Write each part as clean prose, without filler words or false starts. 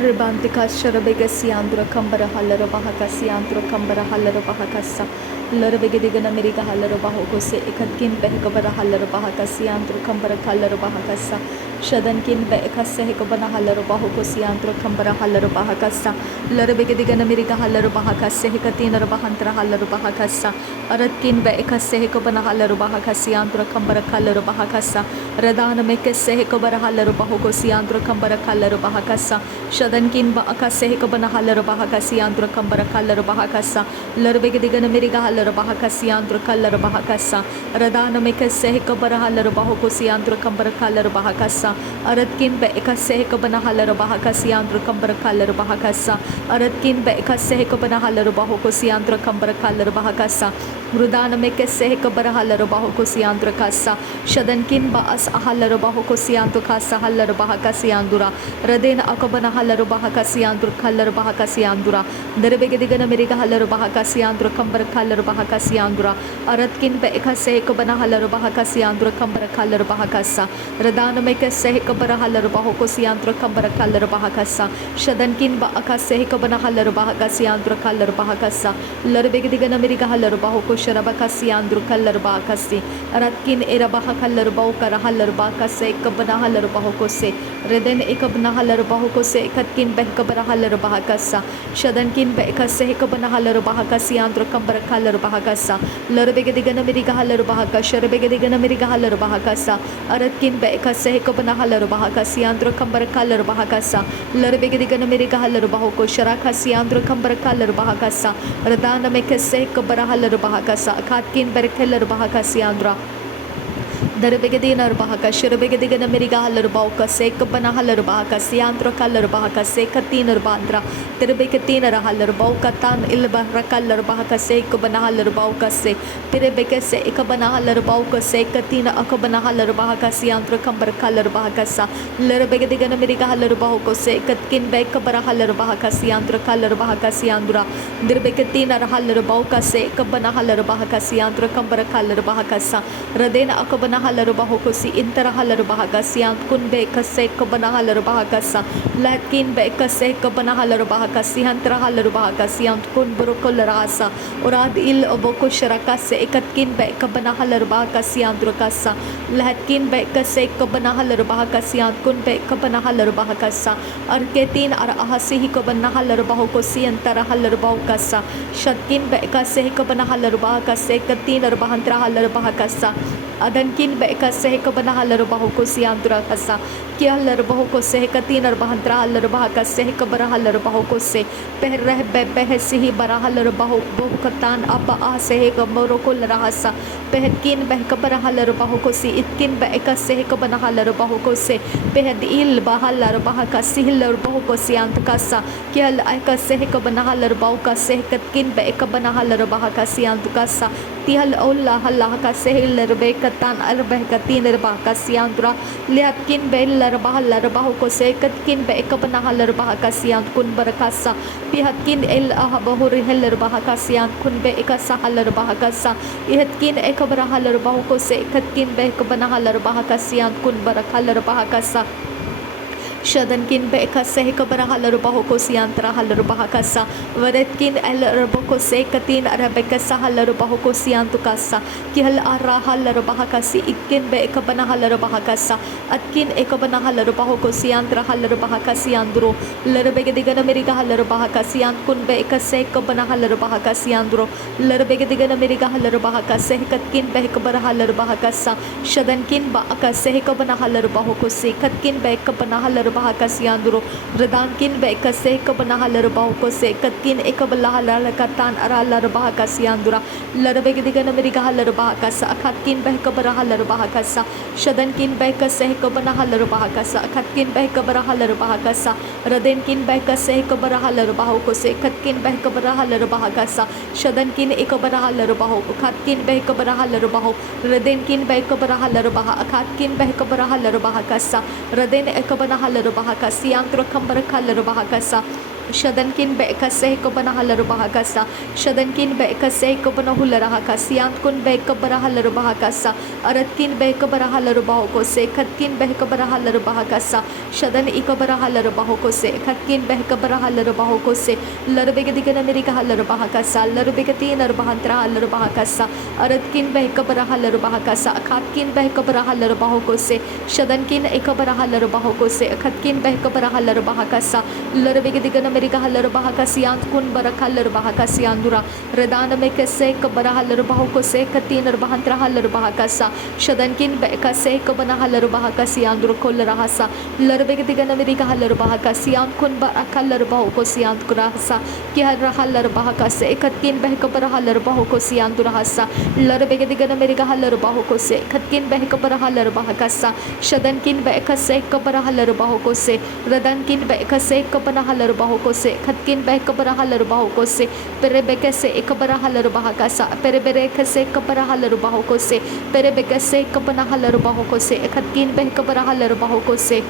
Ribantika Sharabegasiandra Kambara Hallara Bahakasiandra Kambara Hallara Bahakasa Larabegidigana America Hallara Bahokose Ekatkin Behekabara Hallara Bahakasiandra Kambara Kallara Bahakasa Shadankin Bekase Hekabana Hallara Bahokosiandra Kambara Hallara Bahakasa Larabegidigana America Hallara Bahakase Hekatina Bahantra Hallara Bahakasa Aratkin Bekase Hekabana Hallara Bahakasiandra Kambara Kallara Bahakasa Radana Mekase Hekabara Hallara Bahokosiandra Kambara Kallara Bahakasa Shadankin Bakase Hekabana Hallara Bahakasiandra Kambara Kallara Bahakasa Larabegidigana America Hallara Bahakasiandra Kallara Bahakasa Radana Mekase Hekabara Hallara Bahokosiandra Kambara Kallara Bahakasa Aratkin Bekase Hekabana Hallara Bahakasiandra Kambara Kallara Bahakasa Aratkin Bekase Hekabana Hallara Bahokosiandra Kambara Kallara Bahakasa Rudana Mekase Hekabara Hallara Bahokosiandra Kasa Shadankin Baas Hallara Bahokosiandra Kasa Hallara Bahakasiandura Radena Akabana Hallara Bahakasiandra Kallara Bahakasiandura Derebegidigana America Hallara Bahakasiandra Kambara Kallara Bahakasiandura Aratkin Bekase Hekabana Hallara Bahakasiandra Kambara Kallara Bahakasa Radana Mekase Hekabara Hallara Bahokosiandra Kambara Kallara Bahakasa Shadankin Baakase Hekabana Hallara Bahakasiandra Kallara Bahakasa Larabegidigana America Hallara Bahokosharabakasiandra Kallara Bahakasi Aratkin Erabaha Kallara Bahokara Hallara Bahakase Ekabana Hallara Bahokose Reden Ekabana Hallara Bahokose Katkin Behkabara Hallara Bahakasa Shadankin Bekase Hekabana Hallara Bahakasiandra Kambara Kallara Bahakasa Larabegidigana America Hallara Bahakasha Rebegidigana America Hallara Bahakasa Aratkin Bekase Hekabana Hallara Bahakasiandra Kambara Kallara Bahakasa Larabegidigana America Hallara Bahokosharakasiandra Kambara Kallara Bahakasa Radana Mekase Hekabara Hallara Bahakasa Katkin Berkeller Bahakasiandra Derebegadina Bahaka, Shirabegadigana America Haller Bauka, Sekabana Haller Bahaka, Siantra Kaller Bahaka, Sekatina Bandra, Terebecatina Haller Bauka, Tan Ilbara Kaller Bahaka, Sekabana Haller Bauka, Se, Pirebeka Se, Ekabana Haller Bauka, Sekatina Akabana Haller Bahaka, Siantra Kambar Kaller Bahakasa, Lerebegadigana America Haller Bauko, Sekatkin Bekabara Haller Bahaka, Siantra Kaller Bahaka, Siandra, Derebecatina Haller Bauka, Sekabana Haller Bahaka, Siantra Kambar Kaller Bahakasa, Radena Akabana Haller Bahokosi Intera Haller Bahagasian Kun Bekase Kabana Haller Bahagasa Latkin Bekase Kabana Haller Bahagasi Hantra Haller Bahagasian Kun Burukul Rasa Urad Il Oboko Sharakase Ekatkin Bekabana Haller Bahagasian Drukasa Latkin Bekase Kabana Haller Bahagasian Kun Bekabana Haller Bahagasa Arketin Arahasi Kabana Haller Bahokosi Antara Haller Bahagasa Shatkin Bekase Kabana Haller Bahagase Katin Bahantra Haller Bahagasa Adankin Bekase Hekabana Haller Bahokosiandra Kasa Kialler Bahokose Hekatina Bahantra Haller Bahakase Hekabara Haller Bahokose Perreh Behesihi Bara Haller Bahokatan Abba Ase Hekamorokul Rahasa Pehkin Behkabara Haller Bahokosi Itkin Bekase Hekabana Haller Bahokose Pehadil Bahalar Bahakasi Hiller Bahokosiant Kasa Kial Akase Hekabana Haller Bahokase Hekatkin Bekabana Haller Bahakasiant Kasa Tihal Allah Allah Kasehiller Bekatan Arbehkatin Bahakasiandra Liatkin Beller Bahalar Bahokose Katkin Bekabana Haller Bahakasiant Kun Barakasa Pihatkin El Ahabahuri Heller Bahakasiant Kun Bekasa Haller Bahakasa Ihatkin Ekabara Haller Bahokose Katkin Bekabana Haller Bahakasiant Kun Barakaller Bahakasa Shadankin Bekase Hekabara Haller Bahokosiantra Haller Bahakasa Varetkin El Bokose Katin Arabekasa Haller Bahokosiantukasa Kihal Ara Haller Bahakasi Ikin Bekabana Haller Bahakasa Atkin Ekabana Haller Bahokosiantra Haller Bahakasiandro Lerbegadigan America Haller Bahakasian Kun Bekase Kabana Haller Bahakasiandro Lerbegadigan America Haller Bahakase Katkin Bekabara Haller Bahakasa Shadankin Bakase Hekabana Haller Bahokosi Katkin Bekabana Haller Bahakasiandro Radankin Bekase Kabana Haller Bahokose Katkin Ekabala Haller Katan Aralar Bahakasiandura Larabegidigan America Haller Bahakasa Akatkin Bekabara Haller Bahakasa Shadankin Bekase Kabana Haller Bahakasa Katkin Bekabara Haller Bahakasa Radenkin Bekase Kabara Haller Bahokose Katkin Bekabara Haller Bahakasa Shadankin Ekabara Haller Bahok Katkin Bekabara Haller Bahok Radenkin Bekabara Haller Bahak Katkin Bekabara Haller Bahakasa Raden Ekabana Haller Bahakasi Antro Kambara Kaller Bahakasa Shadankin be kase ko bana halar bahakasa Shadankin be kase ko bana hulara hakasiyan kun be ko bara halar bahakasa Aratkin be ko bara halar bahoko se Katkin be ko bara halar bahakasa Shadan iko bara halar bahoko se Katkin be ko bara halar bahoko se Larbega digana meri ka halar bahakasa Larbega tinar bahantra halar bahakasa Aratkin be ko bara halar bahakasa Katkin be ko bara halar bahoko se Shadankin iko bara halar bahoko se Katkin be ko bara halar bahakasa Larbega digana meri ka halar bahakasiyan kun bara halar bahakasiyan dura Redana me kase ko bara halar bahoko se Katinar bahantra halar bahakasa Shadankin be kase ko bana halar bahakasiyan dura kol rahasa Larbega digana meri ka halar bahakasiyan kun bara halar bahoko siyan kurasa ki har halar bahakase Katkin be ko bara halar bahoko siyan dura hasa Larbega digana meri ka halar bahoko se Katkin be ko bara halar bahakasa Shadankin be kase ko bara halar bahoko se Redankin be kase ko bana halar bahoko se Katkin be ko bara halar bahoko se pere be kase ek bara halar bahakasa pere bere kase ko bara halar bahoko se pere be kase ko bana halar bahoko se Katkin be ko bara halar bahoko se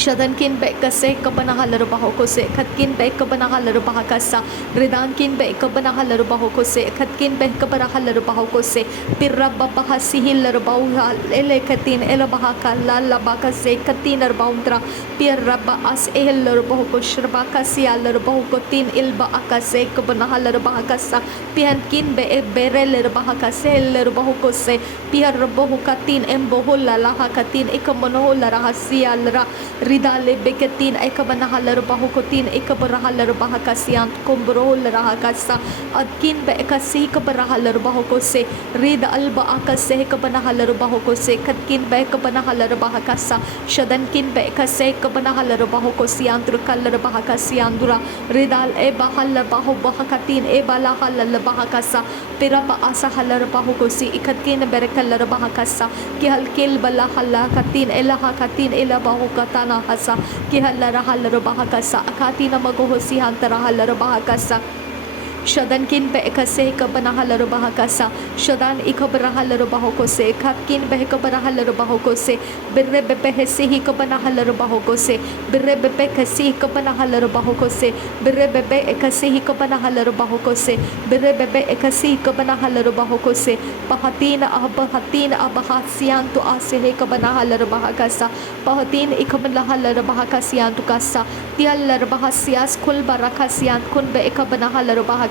Shadankin be kase ko bana halar bahoko se Katkin be ko bana halar bahakasa Redankin be ko bana halar bahoko se Katkin be ko bara halar bahoko se pirra bahasi hilar bahal ele katin ele bahaka la bakase katinar baundra pirra as elar bahoko shirba kasialar bahoko tin ilba akase ko bana halar bahakasa pihankin be bereler bahakase elar bahoko se pirra bahoka tin embohola la hakatin ikamonola rahasialra Ridale beketin ekabana halar bahokotin ekabara halar bahakasiyan kombrol rahakasa adkin be ekasi kabara halar bahokose rid alba akase ekabana halar bahokose katkin be ekabana halar bahakasa shadankin be ekase ekabana halar bahokosiyan turkalar bahakasiyan dura ridal e bahal baho bahakatin e bala halal bahakasa pirapa asa halar bahokosi ikatkin berekalar bahakasa ki halkil bala halakatin elahakatin ela bahokatana hasa ki halara halar bahakasa akati na magohosi hantara halar bahakasa Shadankin be kase ka bana halar bahakasa Shadan ikabara halar bahoko se Katkin be kabara halar bahoko se birre be hese hi ka bana halar bahoko se birre be kase ka bana halar bahoko se birre be kase hi ka bana halar bahoko se birre be kase ka bana halar bahoko se pahatin abahasiyan tu ase ka bana halar bahakasa pahatin ikabala halar bahakasiyan tu kasa tialar bahasias kul barakasiyan kun be ka bana halar bahakasa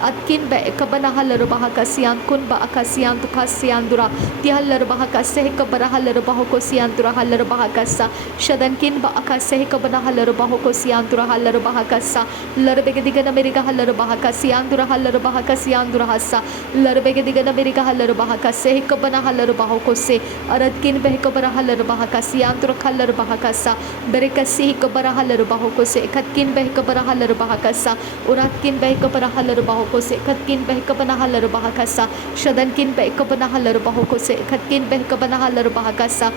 Atkin be kabana halar bahakasiyan kun ba akasiyan tu kasiyan dura ti halar bahakase kabara halar bahokosiyan dura halar bahakasa Shadankin ba akase kabana halar bahokosiyan dura halar bahakasa larbege digana meriga halar bahakasiyan dura halar bahakasiyan dura hasa larbege digana meriga halar bahakase kabana halar bahokose aratkin be kabara halar bahakasiyan dura halar bahakasa berekasi kabara halar bahokose katkin be kabara halar bahakasa uratkin be kabara halar bahoko se katkin be kabana halar bahakasa shadankin be kabana halar bahoko se katkin be kabana halar bahakasa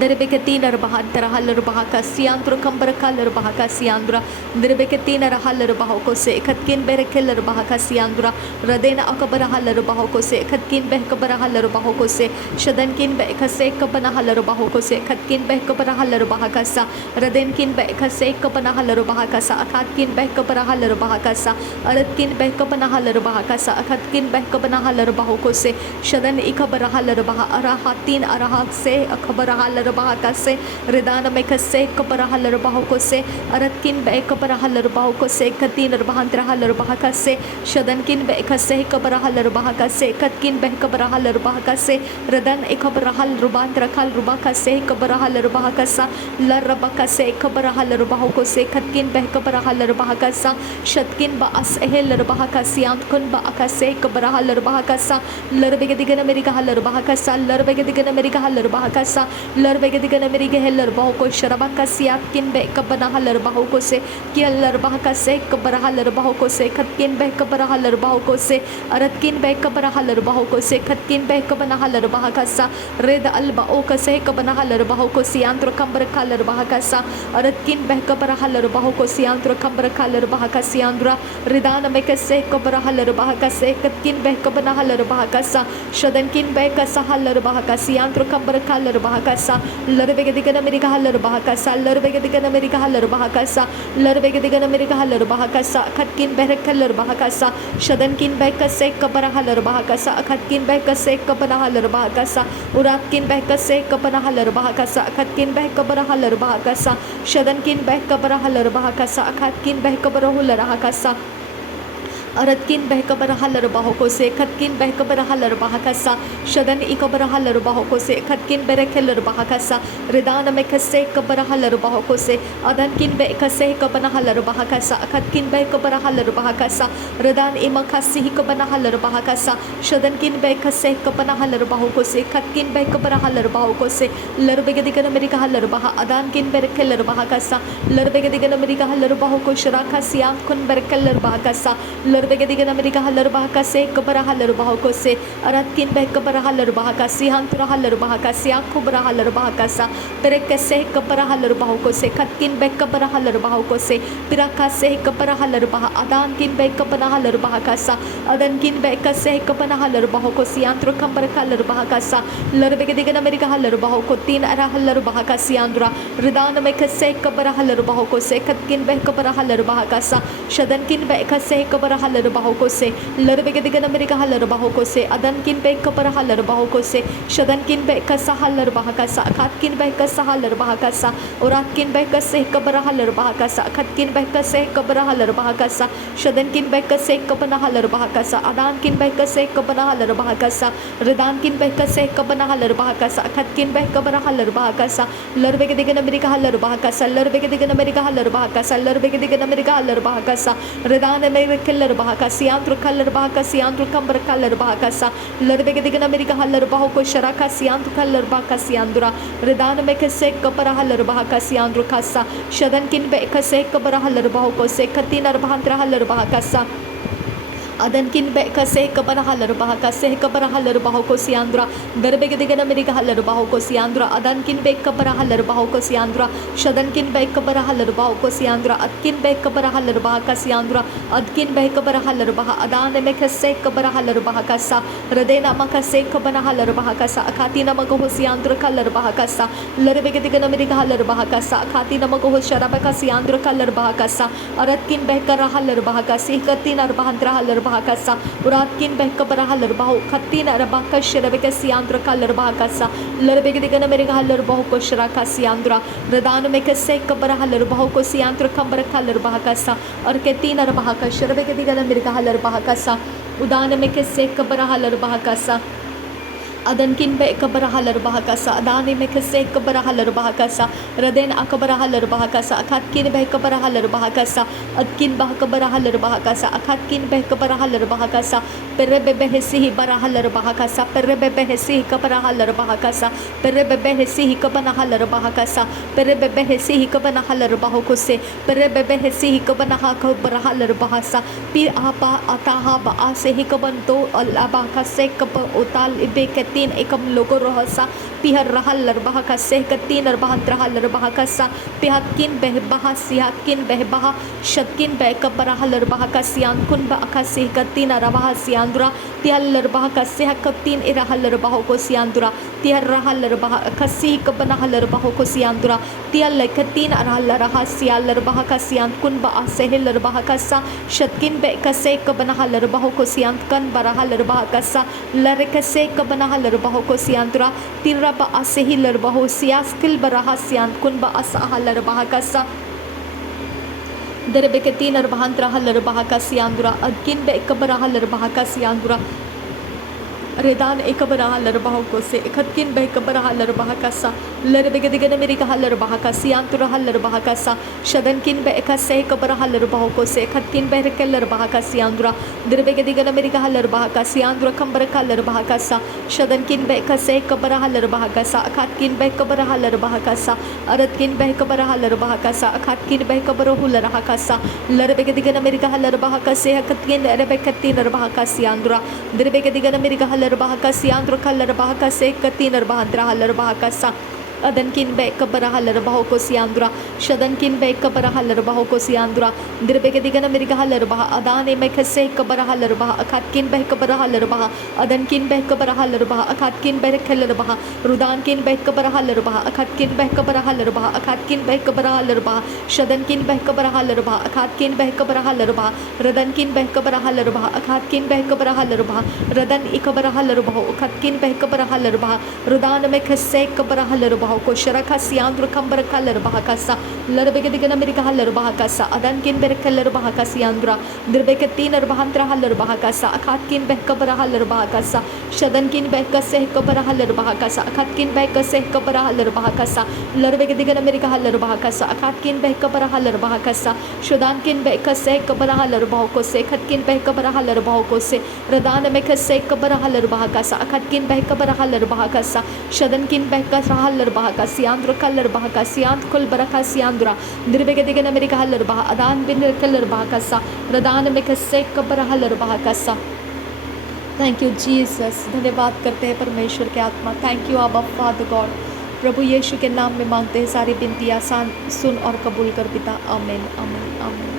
Derbeketinar bahantara halar bahakasiyan tur kambar kalar bahakasiyan dura derbeketinar halar bahoko se katkin berekelar bahakasiyan dura radena akabara halar bahoko se katkin be kabara halar bahoko se shadankin be kase kabana halar bahoko se katkin be kabara halar bahakasa radenkin be kase kabana halar bahakasa akatkin be kabara halar bahakasa aratkin be kabana halar bahakasa akatkin be kabana halar bahoko se shadan ikabara halar bah arahatin arahat se akabara halar bahakase redana me kase kabara halar bahoko se aratkin be kabara halar bahoko se katin bahantra halar bahakase shadankin be kase kabara halar bahakase katkin be kabara halar bahakase redan ekabara hal rubantra kal rubakase kabara halar bahakasa larabakase kabara halar bahoko se katkin be kabara halar bahakasa shatkin ba as ehel bahakasi kun ba akase kabara halar bahakasa larbege digana meriga halar bahakasa larbege digana meriga halar bahakasa larbege digana meriga helar bahoko sharabakasi atkin be kabana halar bahoko se ki halar bahakase kabara halar bahoko se katkin be kabara halar bahoko se aratkin be kabara halar bahoko se katkin be kabana halar bahakasa red alba o kase kabana halar bahoko se antro kambar halar bahakasa aratkin be kabara halar bahoko se antro kambar halar bahakasi andra ridana me kase kabara halar bahakase katkin be kabana halar bahakasa shadankin be kasa halar bahakasi antro kambar halar bahakasa Larbegadigan America Halarbahakasa, Larbegadigan America Halarbahakasa, Larbegadigan America Halarbahakasa, Katkin Berekalar Bahakasa, Shadankin Bekase Kabara Halarbahakasa, Katkin Bekase Kabana Halarbahakasa, Uratkin Bekase Kabana Halarbahakasa, Katkin Bekabara Halarbahakasa, Shadankin Bekabara Halarbahakasa, Katkin Bekabara Hularahakasa, Aratkin behkabara halar bahoko se khatkin behkabara halar bahakasa shadan ikabara halar bahoko se khatkin berekelar bahakasa ridan mekase kabara halar bahoko se adankin bekase kabana halar bahakasa khatkin behkabara halar bahakasa ridan imakasi kabana halar bahakasa shadankin bekase kabana halar bahoko se khatkin behkabara halar bahoko se larbegadigan amerika halar bah adankin berekelar bahakasa larbegadigan amerika halar bahoko sharaka siam kun berekelar bahakasa Larbegadigan America Halarbahaka se Kabara Halarbahoko se Aratkin Bekabara Halarbahaka Sihantura Halarbahaka Siakubara Halarbahakasa Perekase Kabara Halarbahoko se Katkin Bekabara Halarbahoko se Piraka se Kabara Halarbaha Adankin Bekabana Halarbahakasa Adankin Bekase Kabana Halarbahoko Siantru Kambara Halarbahakasa Larbegadigan America Halarbahoko Tin Ara Halarbahaka Siandra Ridan Mekase Kabara Halarbahoko se Katkin Bekabara Halarbahakasa Shadankin Bekase Kabara Halarbahoko se Larbegadigan America Halarbahoko se Adankin Bekabara Halarbahoko se Shadankin Bekasa Halarbahakasa Katkin Bekasa Halarbahakasa Uratkin Bekase Kabara Halarbahakasa Katkin Bekase Kabara Halarbahakasa Shadankin Bekase Kabana Halarbahakasa Adankin Bekase Kabana Halarbahakasa Ridankin Bekase Kabana Halarbahakasa Katkin Bekabara Halarbahakasa Larbegadigan America Halarbahakasa Larbegadigan America Halarbahakasa Larbegadigan America Halarbahakasa Ridan America Bahakasi Antru Kalar Bahakasi Antru Kambar Kalar Bahakasa Larbegadigan America Halarbahoko Sharakasi Antru Kalar Bahakasi Andura Redana Mekase Kabara Halarbahakasi Andru Kasa Shadankin Bekase Kabara Halarbahoko se Katina Bahantra Halarbahakasa Adankin Bekase Kabara Halarbahaka se Kabara Halarbahoko Siandra Darbegadigan America Halarbahoko Siandra Adankin Bekabara Halarbahoko Siandra Shadankin Bekabara Halarbahoko Siandra Atkin Bekabara Halarbahaka Siandra Adkin Bekabara Halarbaha Adan Mekase Kabara Halarbahakasa Radena Makase Kabana Halarbahakasa Akatina Magaho Siandra Kalarbahakasa Larbegadigan America Halarbahakasa Akatina Magaho Sharabaka Siandra Kalarbahakasa Aratkin Bekara Halarbahakasi Katina Bahantra Halarbahakasa Bahakasa, Uratkin Bekabara Halarbaho, Katina Rabaka Sherabeka Siandra Kalarbahakasa, Larbegadigan America Halarbahoko Sharaka Siandra, Radana Mekase Kabara Halarbahoko Siandra Kambara Kalarbahakasa, Arketina Rabahaka Sherabegadigan America Halarbahakasa, Udana Mekase Kabara Halarbahakasa. Adankin Bekabara Halarbahakasa, Adani Mekase Kabara Halarbahakasa, Raden Akabara Halarbahakasa, Akatkin Bekabara Halarbahakasa, Adkin Bahakabara Halarbahakasa, Akatkin Bekabara Halarbahakasa, Perebe Behesi Bara Halarbahakasa, Perebe Behesi Kabara Halarbahakasa, Perebe Behesi Kabana Halarbahakasa, Perebe Behesi Kabana Halarbahokose, Perebe Behesi Kabana Hakabara Halarbahasa, Pi Apa Ataha Ba Sehikabanto Alabakase Kapa Utal Ibeket तीन एकम लोगो रहसा पिहर रहल लरबहा से तीन अरबहन रहल लरबहा सा पिहकिन बहबहा सिहकिन बहबहा शकिन बहकबरा लरबहा सियान कुन बका से तीन अरबहा सियांदुरा तिहल लरबहा से तीन इरहल लरबहा को सियांदुरा तिहर रहल लरबहा खसी कबना लरबहा को सियांदुरा तिहल तीन अरहल रहा सियाल लरबहा का सियान कुन बा से लरबहा सा शकिन बकसे कबना लरबहा को सियान कन बरहा लरबहा सा लरकसे कबना लरबहा को सियांदुरा तिरा ba asehi larbaho siyaskil barahasyan kun ba asaha larbaha sa derebeketin arbahantra larbaha siyandura adkin be kabaraha larbaha siyandura Redan Ekabara Larbahoko se Katkin Bekabara Larbahakasa, Lerbegadigan America Halarbahaka, Siantura Halarbahakasa, Shadankin Beka se Kabara Halarbahoko se Katkin Berekel Larbahaka Siandura, Derbegadigan America Halarbahaka, Siandura Kambaraka Larbahakasa, Shadankin Beka se Kabara Halarbahakasa, Katkin Bekabara Halarbahakasa, Aratkin Bekabara Halarbahakasa, Katkin Bekabara Hularahakasa, Lerbegadigan America Halarbahaka se Katkin Rebekatin Arbahaka Siandura, Derbegadigan America Halarbahaka Siandra Kalarbahaka se Katin Arbahandra Halarbahaka sa अदन किन बे कबरा huller बाहो को सियांद्रा शदन किन बे कबरा huller बाहो को सियांद्रा दिरबे के दिगन मेरी huller बहा अदाने में खसे कबरा हलर बहा अखात किन बे कबरा हलर बहा अदन किन बे कबरा हलर बहा अखात किन बे खलर बहा रुदान किन बे कबरा हलर बहा अखात किन बे कबरा हलर बहा अखात किन बे कबरा हलर बहा शदन किन बे कबरा हलर बहा अखात किन बे कबरा हलर बहा रदन किन बे कबरा हलर बहा अखात किन बे कबरा हलर बहा रदन इकबरा हलर बहा अखात किन बे कबरा हलर बहा रुदान में खसे कबरा हलर बहा को शरखा सियांद्र खंबर खलर बहा कसा लरबे के दिगन मेरी हलर बहा कसा अदन किन बे खलर बहा का सियांद्रा दिरबे के तीन बहंत्रा हलर बहा कसा अखात किन बे कबरा हलर बहा कसा शदन किन बे कसे कबरा हलर बहा कसा अखात किन बे कसे कबरा हलर बहा कसा लरबे के दिगन मेरी हलर बहा कसा अखात किन बे कबरा हलर बहा कसा शुदान किन बे कसे कबरा हलर बहा को से खत किन बे कबरा हलर बहा को से रदान में कसे कबरा हलर बहा कसा अखात किन बे कबरा हलर बहा कसा शदन किन बे कसा हलर बहा का सियांद्र कलर बहा का सियांत कुल बरका सियांद्रा दिरबे के दिगन मेरी हलर बहा अदान बिन कलर बहा कसा रदान में कसे कबरा हलर बहा कसा। थैंक यू जीसस, धन्यवाद करते हैं परमेश्वर के आत्मा। थैंक यू आबा फादर गॉड। प्रभु यीशु के नाम में मांगते हैं सारी विनती आसान सुन और कबूल कर पिता। आमीन आमीन आमीन।